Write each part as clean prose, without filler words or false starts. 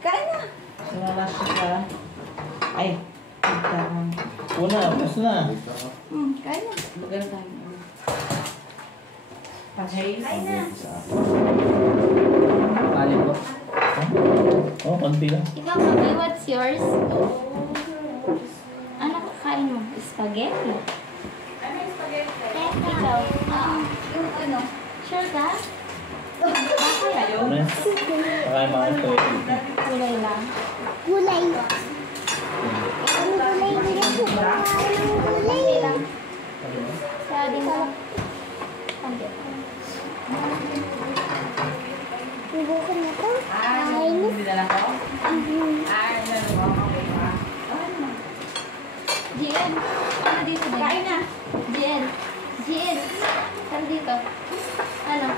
Kain na. Sinalas siya. Ay. Una, tapos na. Kain na. Maganda tayo. Pasay. Kain na. Kanin po. Oh, konti lang. Ikaw, Mami, what's yours? Ano kakain mo? Spaghetti? Ano yung spaghetti? Ikaw? Yung ano? Sure ka? Kayo? Ano yan? Pakain mga ito. Kulay lang. Gulay. Ano gulay nila po? Kulay lang. Kaya din lang. Bubukod na to. Dinala ko? Dinala ko. Okay pa. Jen, ano dito ba? Kain na. Jen. Jen. Ano dito? Ano?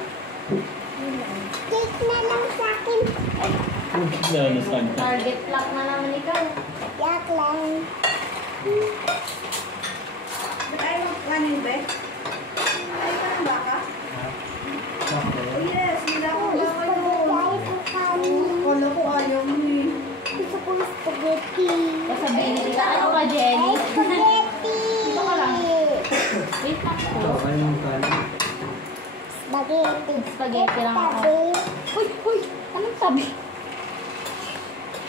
Cake na lang sa akin. Target lock na naman ikaw. Yak lang. Kain mo kanin, be? Kain ka ng baka? Oh yes, hindi ako baka yun. Spaghetti po kami. Kala ko ayaw mo eh. Gusto ko spaghetti. Sasabihin nila, ano ka, Jenny? Spaghetti. Dito ka lang. Wait lang po. Spaghetti. Spaghetti lang ako. Tabi. Uy, uy! Anong sabi?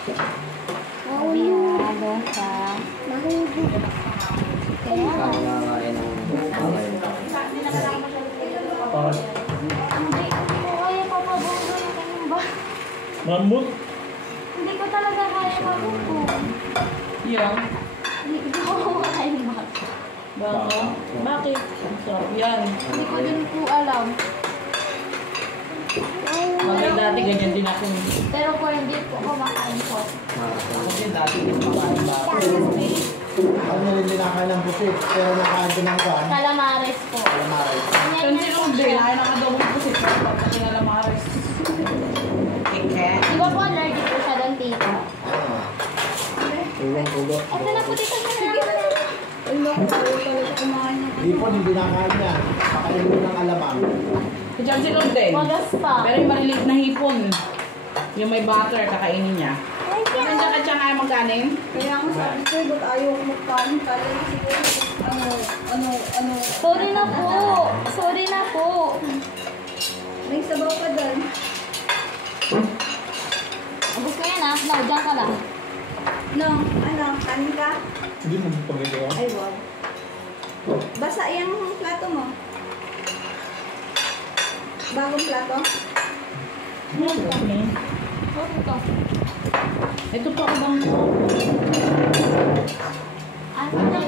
Sabi na, dosa. Mahigit. Kaya nga. Hindi ko kaya papabugo ng kanyang ba? Mambut. Hindi ko talaga kaya pabugo. Yan. Hindi ko kaya ba? Baka. Bakit? Ang sarap yan. Hindi ko din po alam. Maganda dati ganyan din ako. Pero corned beef po kumakain po. Kasi dati din makain ba ako. Ako na rin dinakain ng busit, pero nakain ko ng kwan. Calamares po. Calamari. Kasi nung day, ayaw ng adobong pusit. Pati nga lamares. Kike. Di ba po allergic po siya doon, tita? Tulong-tulo. Ito na po, tita. Ay, naku, ayaw talaga kumain ng Di po, hindi nakain niya. Pakain mo ng alamang. Diyan si Lord din. Wagas pa. Pero yung maliliit na hipon. Yung may butter, kakainin niya. Nandiyan ka siya kaya magkanin? Kaya nga sabi ko, ba't ayaw ko magkain? Kala na siguro, ano. Sorry na po. Sorry na po. May sabaw pa doon. Gusto ko yan ah. No, dyan ka lang. No, ano, kanin ka? Hindi mo pagkagawa. Ay, wow. Basa yung plato mo. Bagong plato? Oh, ito. Ito pa ako bang ko. Ano na?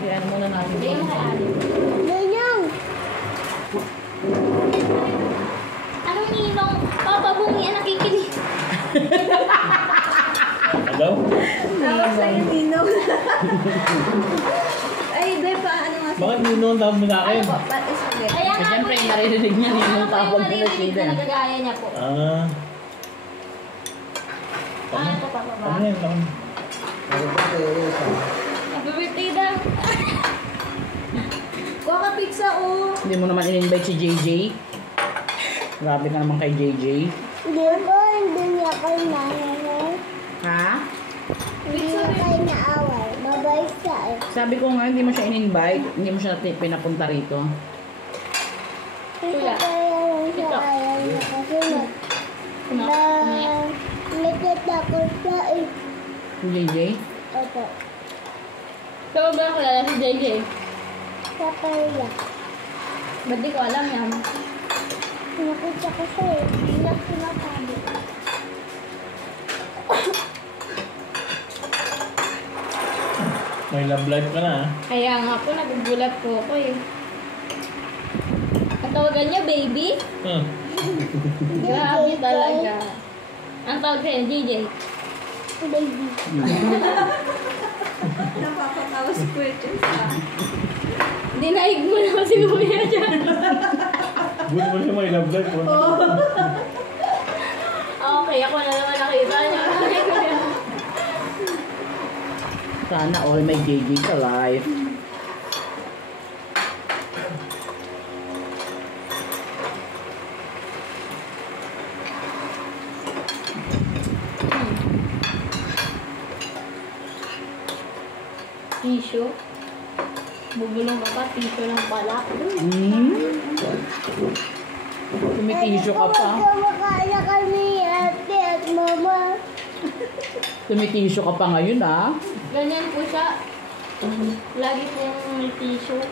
Kaya muna natin. Hindi yung kay Ali. Ninong. Anong ninong? Papa, bungi ang nakikinig. Hello? Tawag sa'yo, Nino. Ay, be, pa, ano nga sa'yo? Bakit ninong tawag mo sa akin? Ano po, pat is spaghetti. Kaya nga Siyempre, po, naririnig niya Kaya yung nga po tawag yung nila maririnig siya. na nagagaya niya po. Ah. Ano po, Papa ba? Ano yan? Ano ba kayo isa? Happy birthday daw. Kuha ka pizza, oh. Hindi mo naman in-invite si JJ. Grabe ka naman kay JJ. Hindi po, hindi niya kayo naaway. Ha? Hindi niya kayo naaway. Babay siya eh. Sabi ko nga, hindi mo siya in-invite. Hindi mo siya pinapunta rito. Kasi Kuya. kaya lang siya Ito. ayaw niya kasi Kumaya. nagtatakot siya eh. Si JJ? Opo. Saan mo ba kilala si JJ? Sa kaya. Ba't di ko alam yan? Nakita ko siya eh. Hindi lang sinasabi. May love life ka na ah. Kaya nga po, nagugulat po ako eh. Ang tawagan niya, baby? Hmm. Grabe talaga. Ang tawag sa'yo, JJ? Baby. Napapatawa si Kuya Chels, ah. Dinaig mo na si Kuya dyan. Buti mo siya may love life. Okay, ako na naman nakita niya. Sana all may JJ sa life. tissue. Bubulong ka pa, tissue lang pala. Tumitisyo ka pa. Magkakala kami ate at mama. Tumitisyo ka pa ngayon, ah. Ganyan po siya. Lagi po yung may tissue.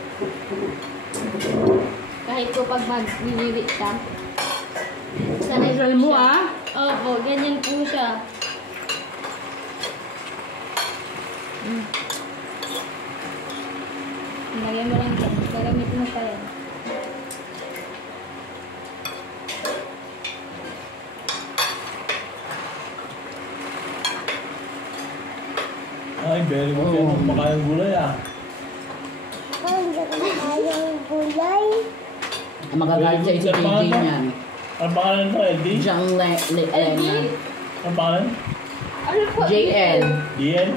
Kahit po pag maglililit siya. Sanay Usual po mo, siya. ah. Opo, ganyan po siya. Lagyan mo lang siya. Gagamitin mo pa yan. Ay, very good yan. Kumakain gulay ah. Kung ayaw gulay. Magagalit siya si JJ niyan. Ano pangalan nito? LD? Jang Lena. Ano pangalan? Ano po? JL. DN?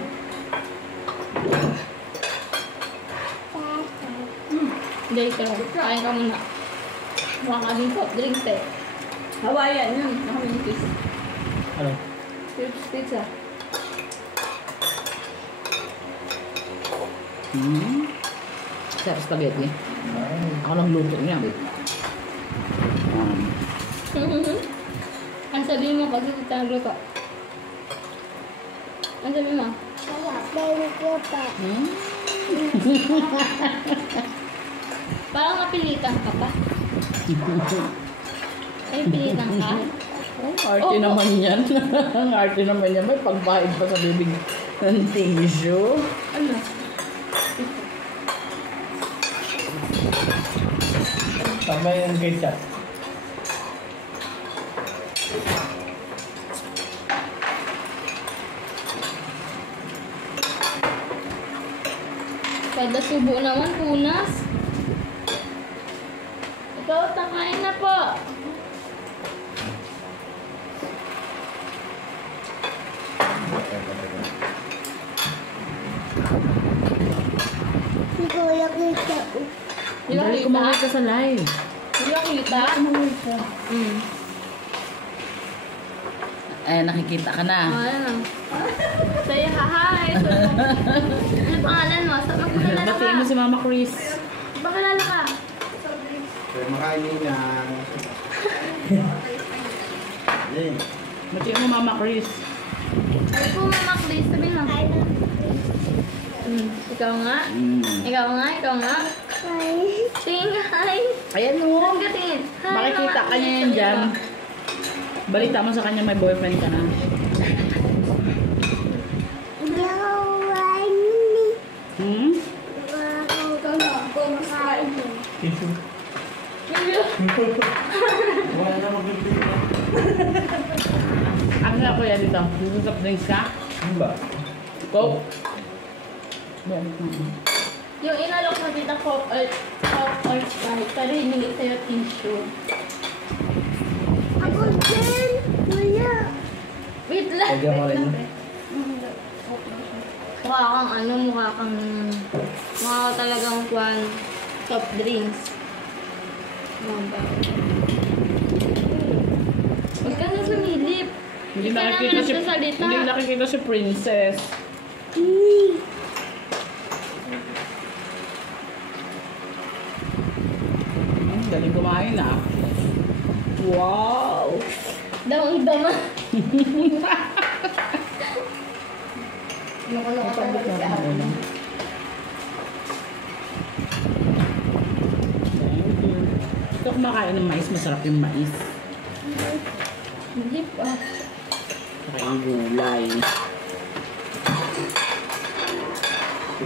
Hindi, ito. Kain ka muna. Mukha ka din soft drinks eh. Hawaiian yun. Nakamintis. Ano? Chips pizza. Sarap spaghetti. Ako lang luto niya. Ang sabihin mo pag nagtaglo ka? Ang sabihin mo? Kaya thank you pa. Parang napilitan ka pa. Ay, pilitan ka? Arte naman yan. Ang arte naman yan. May pagbahid pa sa bibig ng tissue. Ano? Tama yung ketchup. Kada subo naman, punas. Ikaw, takain na po. Si Kuya kita. Di ba Dali kita? kumawin ka sa live. Di ba kita? Eh, nakikita ka na. Ano? Say hi. Ano pangalan mo? Sa magkakilala ka? Batiin mo si Mama Chris. Bakilala ka? Kaya makainin na. Yun. Batiin mo Mama Chris. Ay po, Mama Chris. Sabihin mo. Ikaw nga. Ikaw nga. Ikaw nga. Hi. Saying hi. Ayan mo. Saan ka tingin? Hi, Makikita Mama ka niya Chris. yan dyan. Balita mo sa kanya may boyfriend ka na. Hmm? Tissue. Wala na magbibig na. Ano na ko yan dito? Susap drinks ka? Ano ba? Coke? Yung inalok mo dito, Pop or Sprite, pero hindi sa'yo tissue. Ako din. Kuya. Wait lang. Lagyan mo rin yun. Mukha kang ano, mukha ka talagang kwan, soft drinks. Huwag ka na sumilip. Hindi Ikaw nakikita naman si nagsasalita. Hindi nakikita si Princess. Galing kumain ah. Wow! Damang-dama. Ito kumakain ng mais, masarap yung mais. Hindi pa. Saka yung gulay. Hindi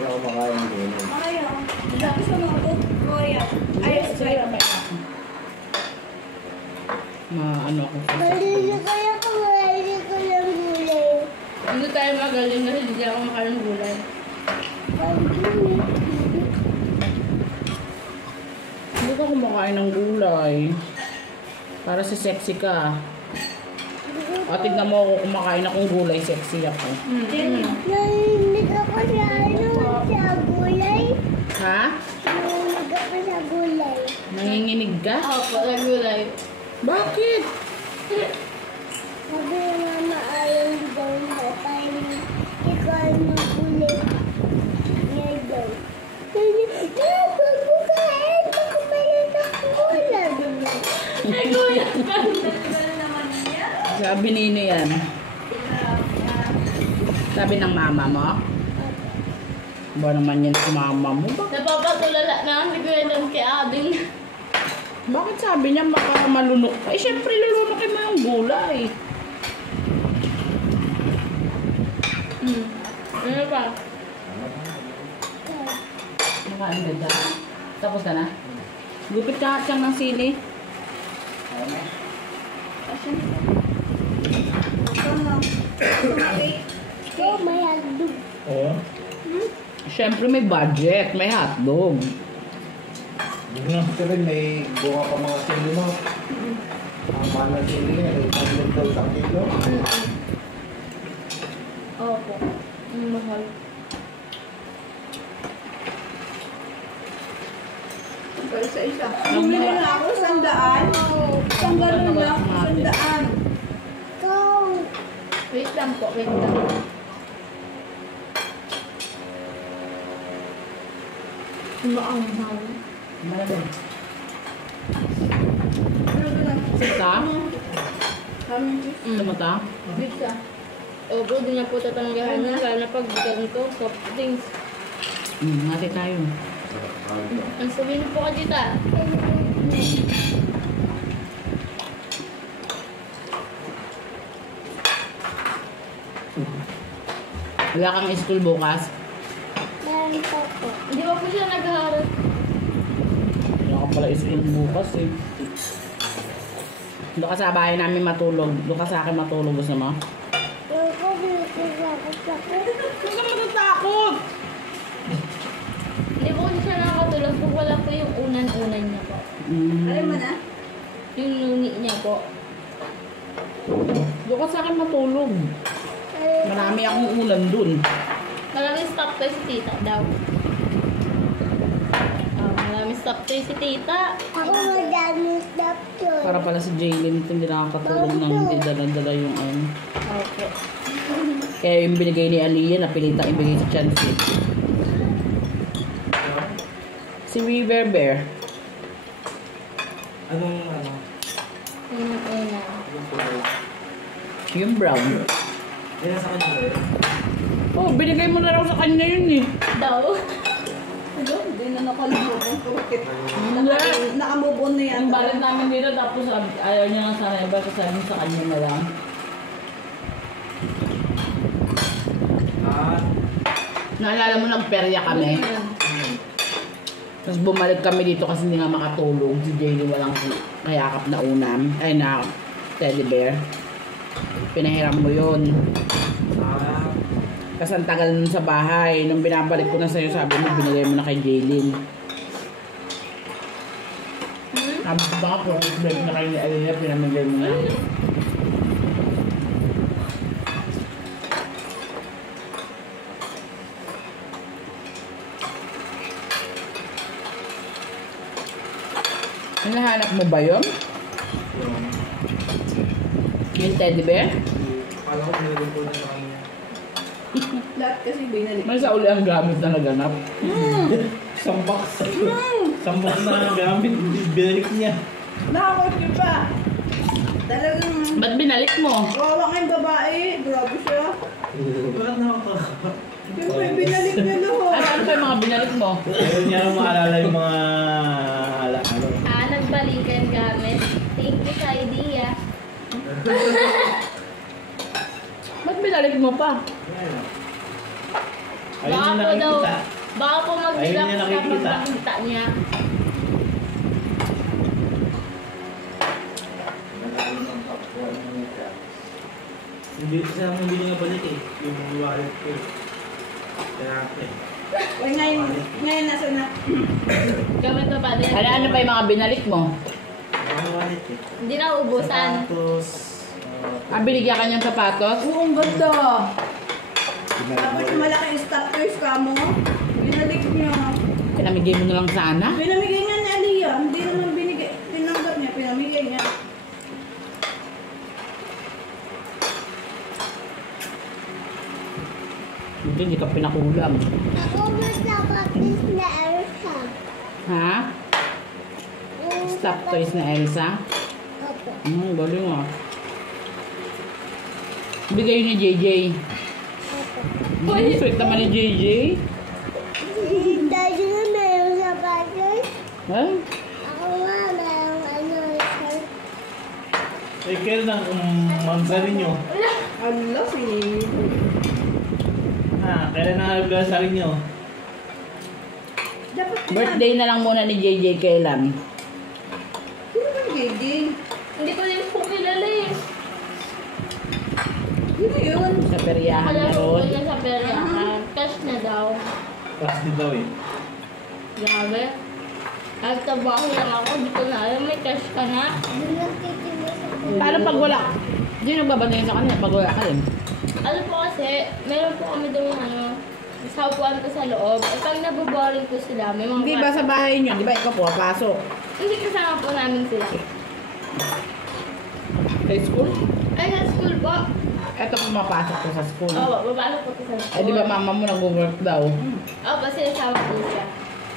ako makain ng gulay. Ayaw. Sabi sa mga book, Kuya. Ayos, Kuya. Ano ako sa Malili kaya kumain ko ng gulay. Hindi tayo magaling na hindi ako makain ng gulay. Hindi ka kumakain ng gulay. Para si sexy ka. O, tignan mo ako kumakain akong gulay, sexy ako. Narinig ako sa ano, sa gulay. Ha? Narinig ako sa gulay. Nanginginig ka? Opo, sa gulay. Bakit? Sabi ng mama ayaw daw na tayo ikaw ng gulay. Ngayon Sabi ng mama mo? Ba naman yan sa mama mo? Napapatulala na ang siguro kay Abing. Bakit sabi niya baka malunok? Ay, syempre lulunukin mo yung gulay. Ano pa? Nakain ka dyan. Tapos ka na? Gupit ka siyang ng sili. Oh, may hotdog. Oo. Syempre may budget, may hotdog. Ito rin may bunga pa mga sili mo. Ang mahal na sili niya, may tablet daw sa kilo. Opo. Ang mahal. Pero sa isa. Bumili na ako, 100. Isang galon lang, 100. Go. Wait lang po, wait lang. Maanghang. Malamig. Ano ba lang? Sita? Kami. Tumata? Bisa. Opo, di niya po tatanggahan niya. Lalo pag ganito, soft drinks. Ngati tayo. Ang sabihin po ka dito. Wala kang school bukas? Meron pa po. Hindi pa po siya nag-aaral. Wala ka pala school bukas eh. Doon ka sa bahay namin matulog. Doon ka sa akin matulog. Gusto mo? Ako, binigyan ako. Huwag ka matatakot! Hindi po siya nakakatulog kung wala po yung unan-unan niya po. Alam mo na? Yung nuni niya po. Doon ka sa akin matulog. Marami akong ulan dun. Maraming stop toy si tita daw. Maraming stop toy si tita. Ako madami stop toy. Para pala si Jaylin ito hindi nakakatulog ng hindi dala-dala yung ano. Opo. Kaya yung binigay ni Aliyah, napilitang ibigay sa Chansey. Si River Bear. Anong ano? Yung una. Yung brown. Yan sa kanya. Oh, binigay mo na raw sa kanya yun eh. Daw. Ano? Hindi na nakalibog. Bakit? Hindi. Nakamove on na yan. Ang balat namin dito tapos ayaw niya nga sana iba kasi sabi sa kanya na lang. Naalala mo nagperya kami. Tapos bumalik kami dito kasi hindi nga makatulog. Si Jaylin walang kayakap na unam. Ay na teddy bear. Pinahiram mo yun. Kasi ang tagal nun sa bahay. Nung binabalik ko na sa'yo, sabi mo, binigay mo na kay Jaylin. Sabi ko baka progress break na kayo ni Aliyah, pinamigay mo na. Hinahanap mo ba yun? Yung teddy bear? Akala ko meron po na sa kanya. Lahat kasi binalik. May sa uli ang gamit na naganap. Sambak. Sambak na gamit. Binalik niya. Nakakot pa. Talagang Ba't binalik mo? kawawa nga yung babae. Grabe siya. Bakit nakaka? Siyempre binalik niya lahat. Ano pa yung mga binalik mo? Ayaw niya nang maalala yung mga ano. Nagbalikan gamit. Thank you sa idea. Ba't binalik mo pa? Ayaw Baka niya po daw, nakikita. baka po Ayun mag-relax niya sa nakikita. pagkakita niya. Hindi niya balik eh. Yung wallet ko eh. Kaya eh. Uy, ngayon nasa na. Gamit pa ba din? Ano pa yung mga binalik mo? Ang wallet eh. Hindi na ubusan. Sapatos. Binigyan ka niyang sapatos? Oo, ang ganda. Tapos yung malaking stop toys ka mo. Binalik niya. Pinamigay mo na lang sana? Pinamigay niya ni Aliyah. Hindi naman binigay. Tinanggap niya. Pinamigay niya. Buti hindi ka pinakulam. Ako masapatis na Elsa. Ha? Stop toys na Elsa? Opo. Galing ah. Bigay ni JJ. Opo. Hindi, sweet naman ni JJ. Dahil nga meron sa bagay. Ha? Ako nga meron ano. Eh, kailan ang mamsa ninyo? Ano, si... Kailan ang algasar ninyo? Dapat Birthday na lang muna ni JJ kailan? Sino ba JJ? Hindi ko din po kilala eh. Sino yun? Sa peryahan Alam na ko ron. niya sa peryahan. Cash na daw. Kasi din daw eh. Grabe. Kahit tabaho lang ako, di ko na alam. May cash ka na. Doon nagtitinda sa Paano pag wala? Hindi nagbabantayan sa kanya pag wala ka rin. Ano po kasi, meron po kami doon sa upuan ko sa loob. At pag nababoring ko sila, may mga... Hindi ba sa bahay niyo? Di ba ikaw po, pasok? Hindi kasama po namin sila. Sa school? Ay, sa school po. Eto pumapasok ko sa school. Oo, babalo po ko sa school. Eh di ba mama mo nag-work daw? Opo, sinasama po siya.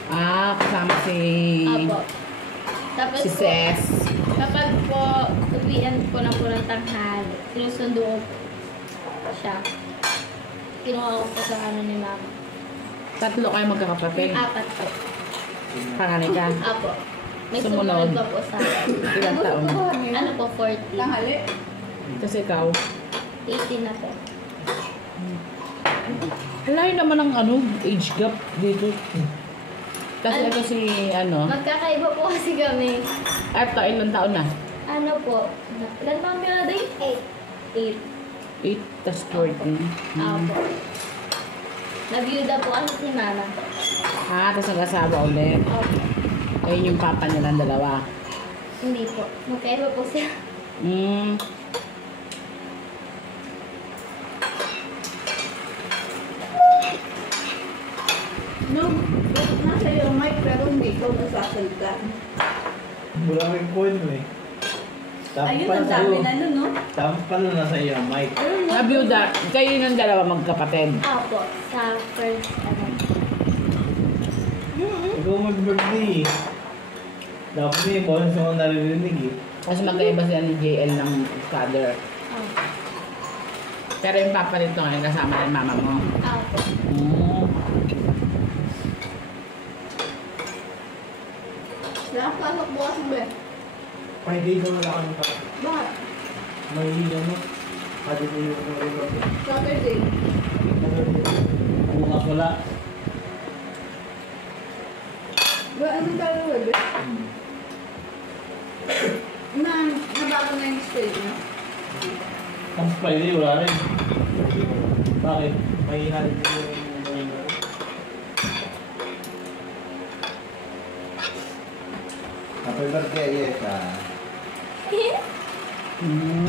Ah, kasama si... Opo. Tapos Si po, Ses. kapag po, weekend po na po ng tanghali, sinusundo ko siya. Kinuha ko po sa ano ni mama. Tatlo kayo magkakapatid. 4 po. Panganay ka. Opo. May Sumunod. sumunod pa po sa Ilang taon? ano po, 40. Tanghali. Tapos ikaw. 18 na po. Layo naman ang age gap dito. Tapos ito si Magkakaiba po kasi kami. Eto, ilang taon na? Ano po? Ilan pa ang day? 8. 8, tapos 14. Opo. Nabiyuda po kasi si mama. Ah, tapos nag-asawa ulit. Opo. Ayun yung papa nilang dalawa. Hindi po. Magkaiba po siya. Hmm. No, nasa iyo mic pero hindi ikaw nasasalita. Wala rin po yun eh. Ayun, ang dami na nun, no? Tapos pala nasa iyo ang mic. Nabiyuda, kayo ng dalawa magkapatid. Opo. Sa first, Ikaw mag-birthday eh. Dapat eh, bonus mo naririnig eh. Kasi magkaiba sila ni JL ng father. Opo. Pero yung papa nito ngayon kasama ng mama mo. Opo. Hmm. Nakapasok bukas mo ba? Friday na wala kami pa. Bakit? May Pwede ko yung Saturday. Bukas wala. Ba, anong tawag mo ba? Nabago na yung stage niya. Ang Friday wala rin. Bakit? may halit yung Happy birthday, yes.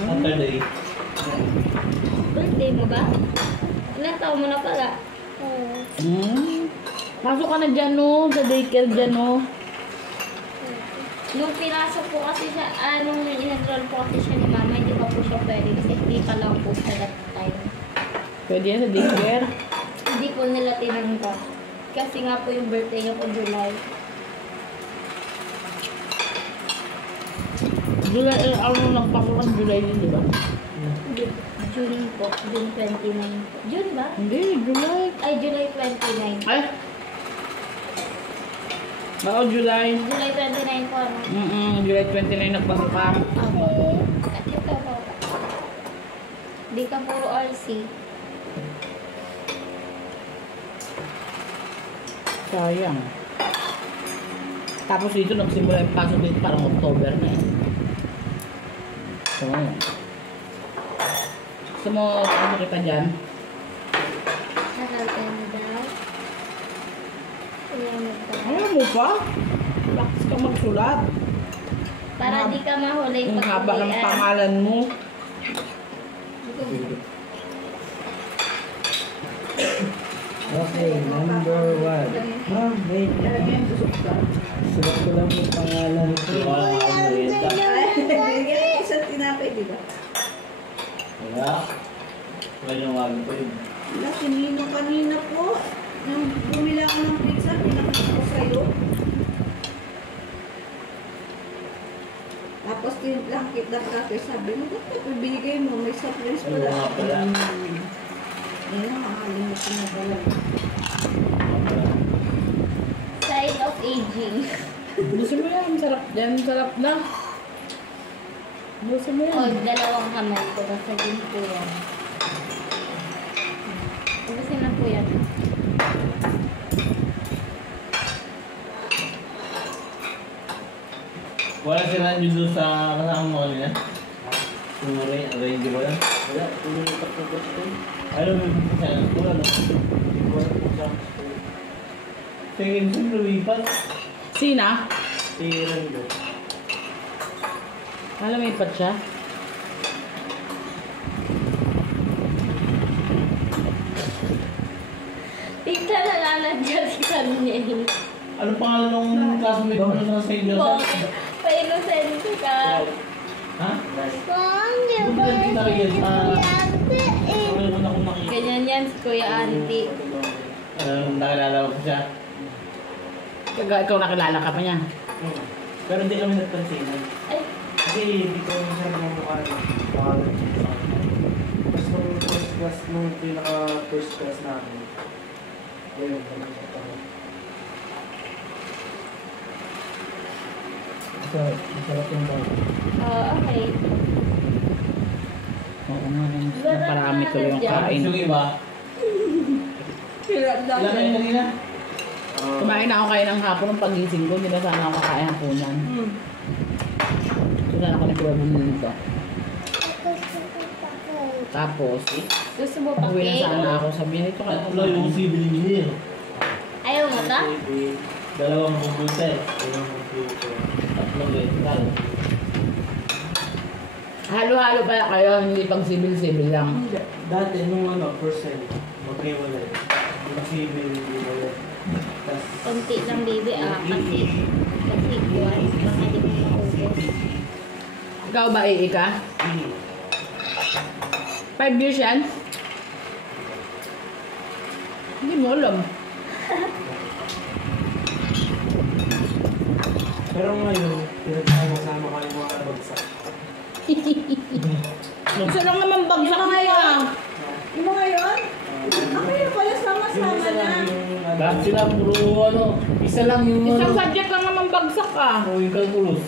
Saturday. Birthday mo ba? Ilan taon mo na pala? Hmm. Pasok ka na dyan, no? Sa daycare dyan, no? Nung pinasok po kasi siya, nung in-enroll po kasi siya ni mama, hindi pa po siya pwede kasi hindi pa lang po sa that time. Pwede yan sa daycare. Hindi po nila tinanggap. Kasi nga po yung birthday niya po July. July, nagpasok ka July din, di ba? June po, June 29 po. June ba? Hindi, July. Ay, July 29. Ay! Baka July. July 29 po, ano? July 29 nagpasok ka. Ako. At ito po. Di ka puro RC. Sayang. Tapos dito nagsimula yung pasok dito parang October na eh. So, gusto mo, ano kita dyan? Nakaganda. Ayan mo pa. Ayaw mo pa? Lakas ka magsulat. Para di ka mahuli Ang haba ng pag-uwian. pangalan mo. Okay, number 1. Ma'am, wait. Sulat ko lang yung pangalan ko. Bigyan sa tinapay, di ba? Wala. Wala ko yun. Wala, sinino kanina po. Nung bumili ako ng pizza, pinakita ko sa'yo. Tapos lang kita sabi mo, dapat ibigay mo, may surprise Oo nga pala. Ayun, Sign of aging. Gusto mo yan, sarap yan, sarap na. Gusto mo O, yan. dalawang kamay ko. Basta din po yan. Ubusin na po yan. Wala sila nyo doon sa kasama mo kanina? Yung arrange mo yan? Wala, tumulipat na gusto. Ayaw mo yung sa wala no? Wala po sa gusto. Tingin ko lumipat. Sina? Si Rando. Alam mo ipat siya? Tita, nalalagyan si Daniel. Ano pangalan ng classmate mo sa St. Bakit? Joseph? Pa-inosente ka. Ha? Mom, di Buti ba lang kita kayo sa... ate eh? Ano na kung nakikita? Ganyan yan si Kuya Auntie. Nakilala ko siya. Ikaw nakilala ka pa niya. Pero hindi kami nagpansinan. Ay, Kasi hindi ko siya namamukha ng pangalan niya sa akin. Tapos nung pinaka-first class namin, ayun, nagpapakita ko. Masarap yung bago. okay. Oo nga, parami ko yung kain. Yung iba, Hirap ilan kayo kanina? Kumain na ako kain ng hapon ng pagising ko. Hindi na sana ako kakain hapunan. Sana ako nagpapabunod dito. Tapos, Gusto mo pa uwi na cake? sana ako. Sabihin nito ka. Tatlo yung civil engineer. Ayaw mo ta? Dalawang computer. Ayun, computer. Tatlong dental. Halo-halo pala kayo, hindi pang sibil-sibil lang. Dati, nung first time, maghiwalay. Kasi maghiwalay. Tapos, Kunti lang, baby. Kasi buwan. Baka di mo maubos. Ikaw ba, Ika? 5 years yan? Hindi mo alam. pero ngayon, pinagsama-sama kayo mga bagsak. Isa lang naman bagsak mo ah. Yung mga yun? Ako yun pala sama-sama na. Lahat sila puro isa lang yung Isang subject lang naman bagsak ah. yung calculus.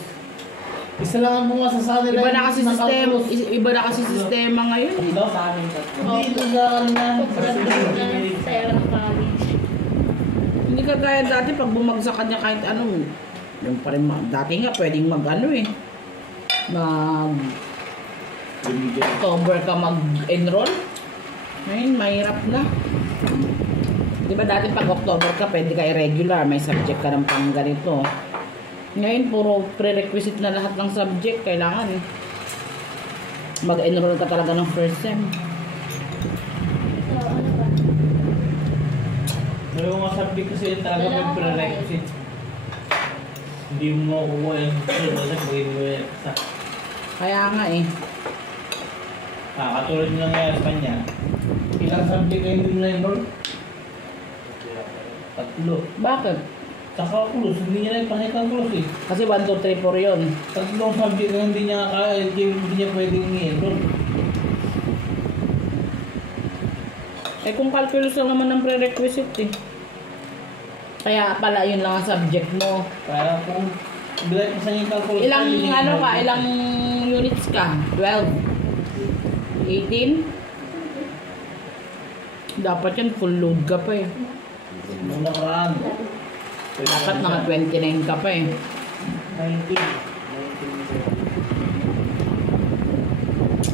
Isa lang ang bunga sa nila. Iba na kasi sistema, iba na kasi sistema ngayon. eh. Dito? Sa amin tatlo. Hindi ito sa kanila. Sobrang na sa'yo ng college. Hindi ka kaya dati pag bumagsak ka niya kahit ano. Yung pa rin, dati nga pwedeng mag ano eh. October ka mag-enroll. Ngayon, mahirap na. Di ba dati pag October ka, pwede ka irregular. May subject ka ng pang ganito. Ngayon, puro prerequisite na lahat ng subject. Kailangan eh. Mag-enroll ka talaga ng first sem. So, ano ba? Pero yung mga subject kasi talaga may prerequisite. Hindi mo makukuha yung gusto mo sa pagiging mo yung isa. Kaya nga eh. Katulad nyo lang nga sa kanya. Ilang subject kayo hindi mo na-enroll? 3. Bakit? Sa calculus, hindi niya na ipakita calculus eh. Kasi 1, 2, 3, 4 yun. 3 subject na hindi niya kaya, hindi niya pwedeng i-enroll. Eh kung calculus lang naman ng prerequisite eh. Kaya pala yun lang ang subject mo. Kaya kung bilang isa yung calculus. Ilang hindi niya ano ka, i-enroll. ilang units ka? 12? 18? Dapat yan full load ka pa eh. Nung nakaraan. Dapat mga 29 ka pa eh. 19.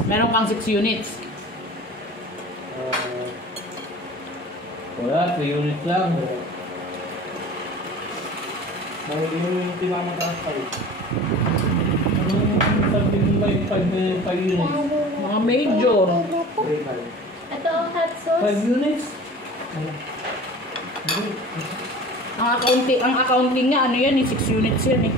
Meron kang 6 units. Wala, 3 units lang. Hindi mo yung pinamataas pa rin. Anong subject mo may 5 units? Mga major. Regal. Ito ang hot sauce. 5 units? Ang accounting nga, ano yan eh, 6 units yan eh.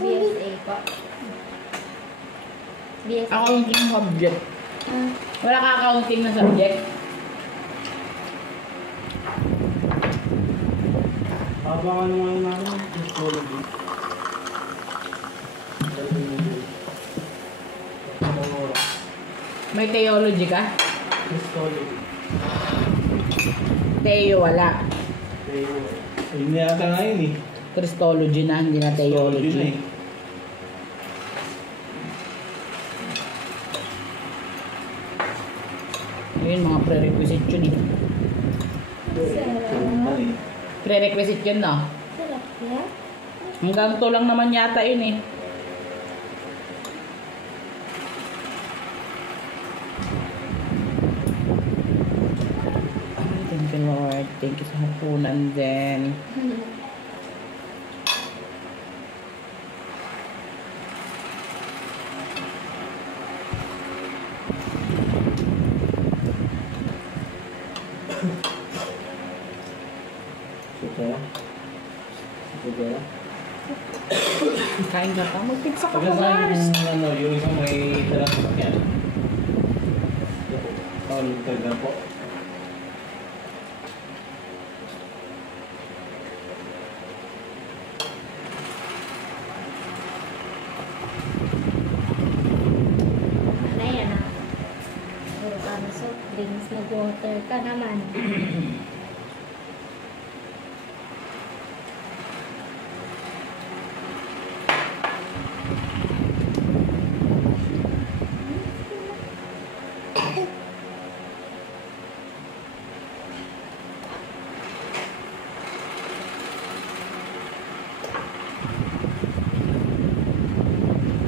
BSA po. BSA. Accounting subject. Wala ka accounting na subject. Abangan naman namin. Histology. Dalawang oras. May theology ka? Christology. Theo wala. Yun na yata nga yun eh. Christology na, hindi na Christology na theology. eh. Ayun, mga prerequisite yun eh. Prerequisite yun, no? Sarap yan. Hanggang to lang naman yata yun eh. Ay, thank you Lord. Thank you sa hapunan din. Super. Super. Kain ka pa. Mag-pizza ka Pagka pa, sa Mars. yung isang may dalang sasakyan. Paulit na po. Ano yan ah? Puro ka na soft drinks, nag-water ka naman.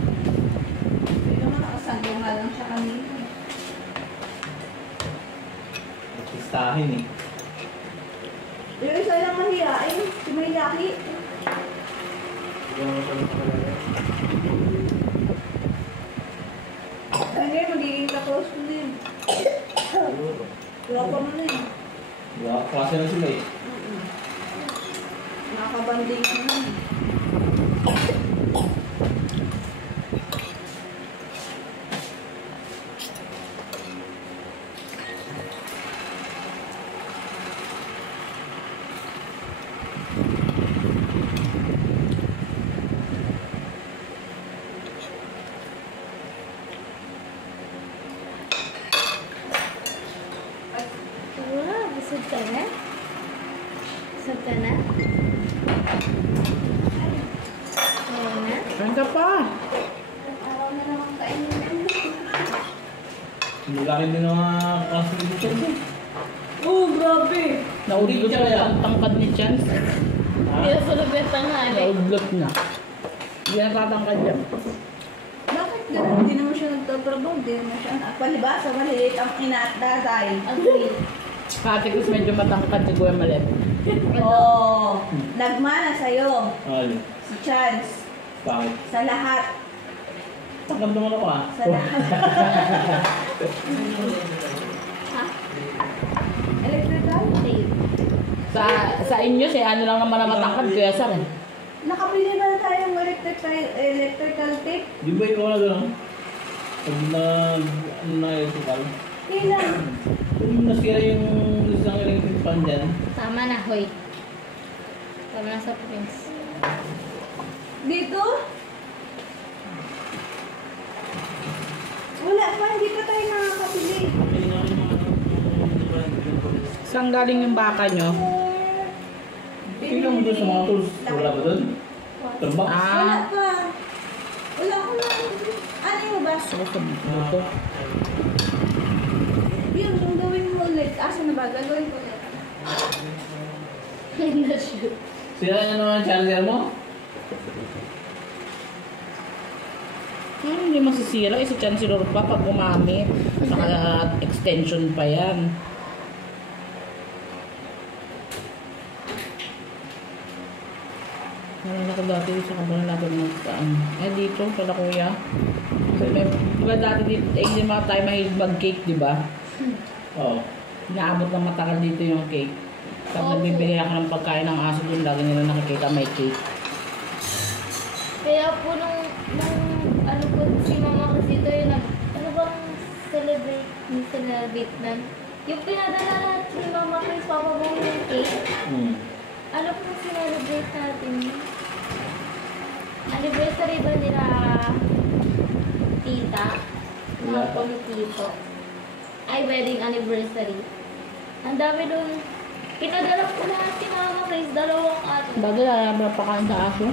Hindi naman nakasando nga lang siya kanina. Artistahin eh. Yung isa lang mahihain, si Mayaki. Ano yun, magiging ka-close ko din. Tropa mo na yun. Diba? Klase na sila eh. Nakabanding ka na. Wow, busog ka na? Busog ka na? Ayan na? Kain ka pa. Araw na naman kainin. Malaki din ang mga klase ni Chance eh. Oh, grabe! Naudlot Hindi na siya ang tangkad ni Chance. Hindi na sunog na tanghali. Naudlot na. Hindi na tatangkad yan. Bakit ganun? Hindi naman siya nagtatrabaho. Hindi naman siya palibasa. Maliit ang inatatay. Agree. Kati ko medyo matangkad si Kuya Malet. Oo. Nagmana sa'yo. Ano? Si Chance. Bakit? Sa lahat. Takam naman ako ah. Sa lahat. Ha? Electrical? Tape. Sa inyo, si ano lang naman na matangkad, Kuya Sar. eh. Nakabili na tayong electrical tape. Di ba ikaw na gano'n? Pag ano na electrical? Kailan? Kung nasira yung isang electric fan dyan, Tama na, hoy. Tama na sa prince. Dito? Wala pa. Hindi pa tayo nakakabili. Saan galing yung baka nyo? tingnan mo doon sa mga tools. Wala ba doon? Turbak? Wala Ah, pa. Wala ko na. Ano yung ba? gusto ko ito. Yun, yung gawin mo ulit. Asa na ba? Gagawin ko ulit. Hindi na shoot. Sira na naman ang charger mo? Hindi masisira. Isa chance silor pa pag gumamit. Saka extension pa yan. Nalala ko dati sa kabulan natin magkaan. Dito, pala kuya. So, diba dati dito, hindi mga tayo mahilig mag-cake, di ba? Oo. Inaabot ng matagal dito yung cake. Pag Opo. nagbibigay ako ng pagkain ng aso doon, lagi nila nakikita may cake. Kaya po nung ano po si mama kasi ito yung ano bang celebrate na yung pinadala natin ni mama kay Papa Bong yung cake. Ano po celebrate natin? Anniversary ba nila tita? Mga komitito. Ay, wedding anniversary. Ang dami doon. Pinadala ko lahat si Mama Chris, dalawang ato. Bagay, alam mo pakain sa aso.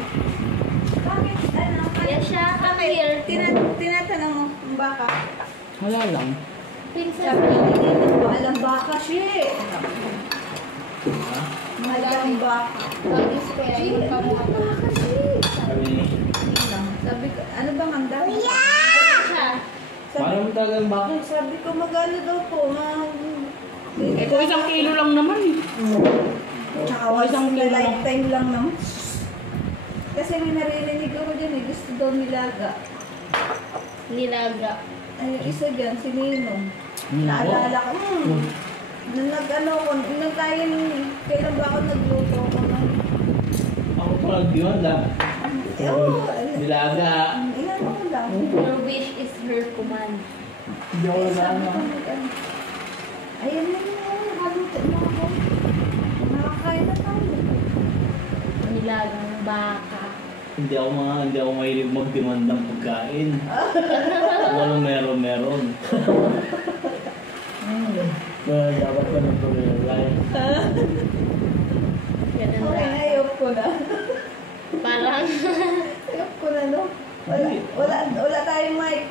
Bakit? Ano? Kaya siya, come here. Tinatanong mo ang baka. Wala lang. Princess Sabi niya. niya, hindi na alam baka siya eh. Mahal ang baka. Bagis ko yan. Yung kamukha. Baka siya. Sabi ni, Sabi ko, ano bang ang dami? Siya. paano mo talagang bakit? Sabi ko, magano daw po, Eh, kung 1 kilo lang naman eh. Tsaka once in a lifetime lang naman. Kasi may naririnig ako dyan eh, gusto daw nilaga. Nilaga. Ay, yung isa dyan, si Ninong. Nako. Naalala ko, nung nag-ano ko, nung tayo, kailan ba ako nagluto ko na? Ako pa nagdiwanda. Oo, Nilaga. ilan ako lang. Her wish is her command. Hindi ako Eh, sabi nalaman. ko, ayun na yun, haluto na ako. Nakakain na tayo. Nilagang baka. Hindi ako mahilig mag-demand ng pagkain. Walang meron. Kaya dapat ka na pag-realize. Ganun Okay, na. ayok ko na. Parang, Ayok ko na, no? Wala tayong mic.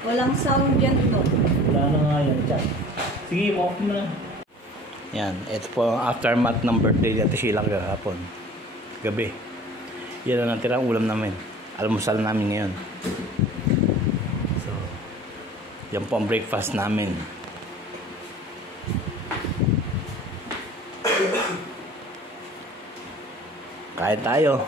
Walang sound yan, no? Wala na nga yan, chat. Sige, walk mo na. Yan, ito po ang aftermath ng birthday ni Ate Sheila kahapon. Gabi. Yan ang natirang ulam namin. Almusal namin ngayon. So, yan po ang breakfast namin. Kain tayo.